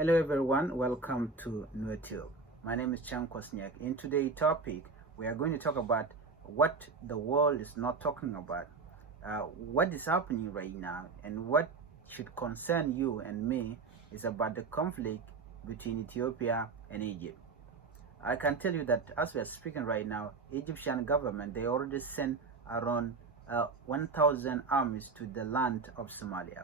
Hello everyone, welcome to NewTube. My name is Chan Kwasniak. In today's topic, we are going to talk about what the world is not talking about, what is happening right now, and what should concern you and me is about the conflict between Ethiopia and Egypt. I can tell you that as we are speaking right now, Egyptian government, they already sent around 1,000 armies to the land of Somalia.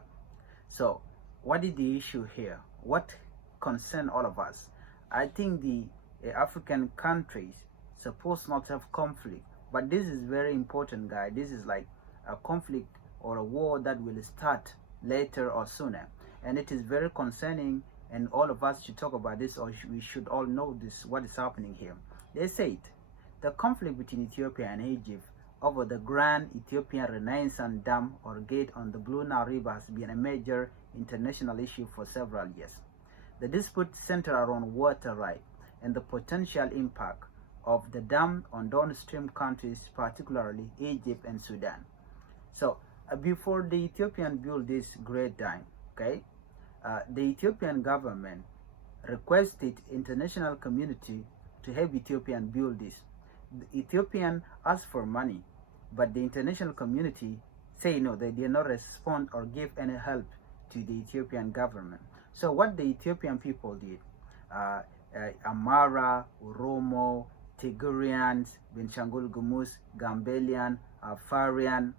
So what is the issue here? What concern all of us? I think the African countries supposed not to have conflict, but this is very important, guy. This is like a conflict or a war that will start later or sooner, and it is very concerning, and all of us should talk about this, or we should all know this, what is happening here. They said the conflict between Ethiopia and Egypt over the Grand Ethiopian Renaissance Dam or gate on the Blue Nile River has been a major international issue for several years. The dispute centered around water rights and the potential impact of the dam on downstream countries, particularly Egypt and Sudan. So before the Ethiopian built this great dam, the Ethiopian government requested international community to help Ethiopian build this. The Ethiopian asked for money, but the international community say no, they did not respond or give any help to the Ethiopian government. So what the Ethiopian people did, Amara, Oromo, Tigurians, Benshangul Gumus, Gambelian, Afarian,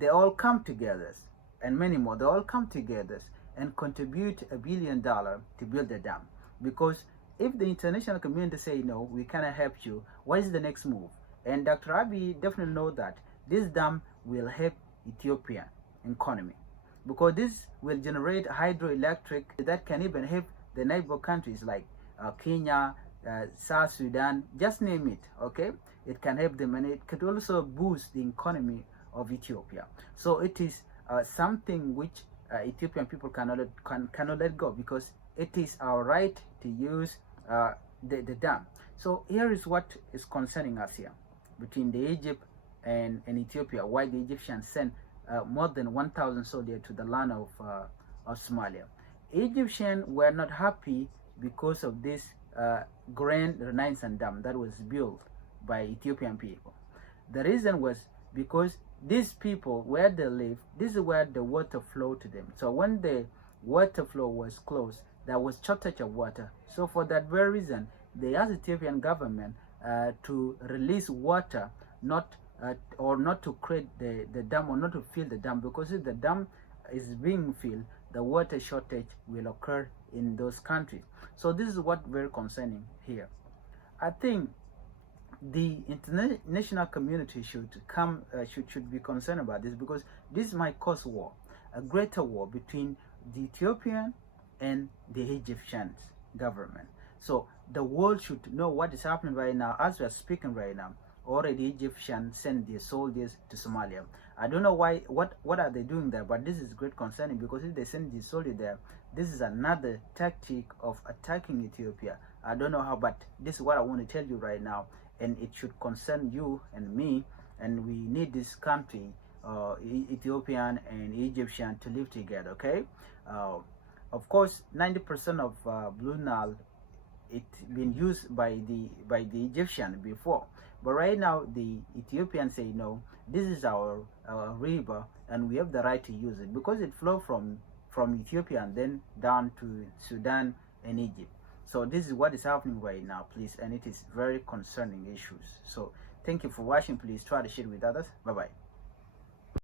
they all come together, and many more, they all come together and contribute $1 billion to build the dam. Because if the international community say no, we cannot help you, what is the next move? And Dr. Abiy definitely know that this dam will help Ethiopian economy, because this will generate hydroelectric that can even help the neighbor countries like Kenya, South Sudan, just name it. It can help them, and it could also boost the economy of Ethiopia. So it is something which Ethiopian people cannot let go, because it is our right to use the dam. So here is what is concerning us here between the Egypt and Ethiopia, why the Egyptians sent more than 1,000 soldiers to the land of Somalia. Egyptians were not happy because of this Grand Renaissance Dam that was built by Ethiopian people. The reason was because these people, where they live, this is where the water flowed to them. So when the water flow was closed, there was shortage of water. So for that very reason, they asked the Ethiopian government to release water, not to create the dam, or not to fill the dam, because if the dam is being filled, the water shortage will occur in those countries. So this is what very concerning here. I think the international community should be concerned about this, because this might cause war, a greater war between the Ethiopian and the Egyptian government. So the world should know what is happening right now. As we are speaking right now, already Egyptians send their soldiers to Somalia. I don't know why, what are they doing there, but this is great concerning, because if they send the soldiers there, this is another tactic of attacking Ethiopia. I don't know how, but this is what I want to tell you right now, and it should concern you and me, and we need this country, Ethiopian and Egyptian, to live together. Of course, 90% of Blue Nile, it's been used by the Egyptian before, but right now the Ethiopians say no, this is our river, and we have the right to use it, because it flows from Ethiopia and then down to Sudan and Egypt. So this is what is happening right now, please, and it is very concerning issues. So thank you for watching. Please try to share with others. Bye bye.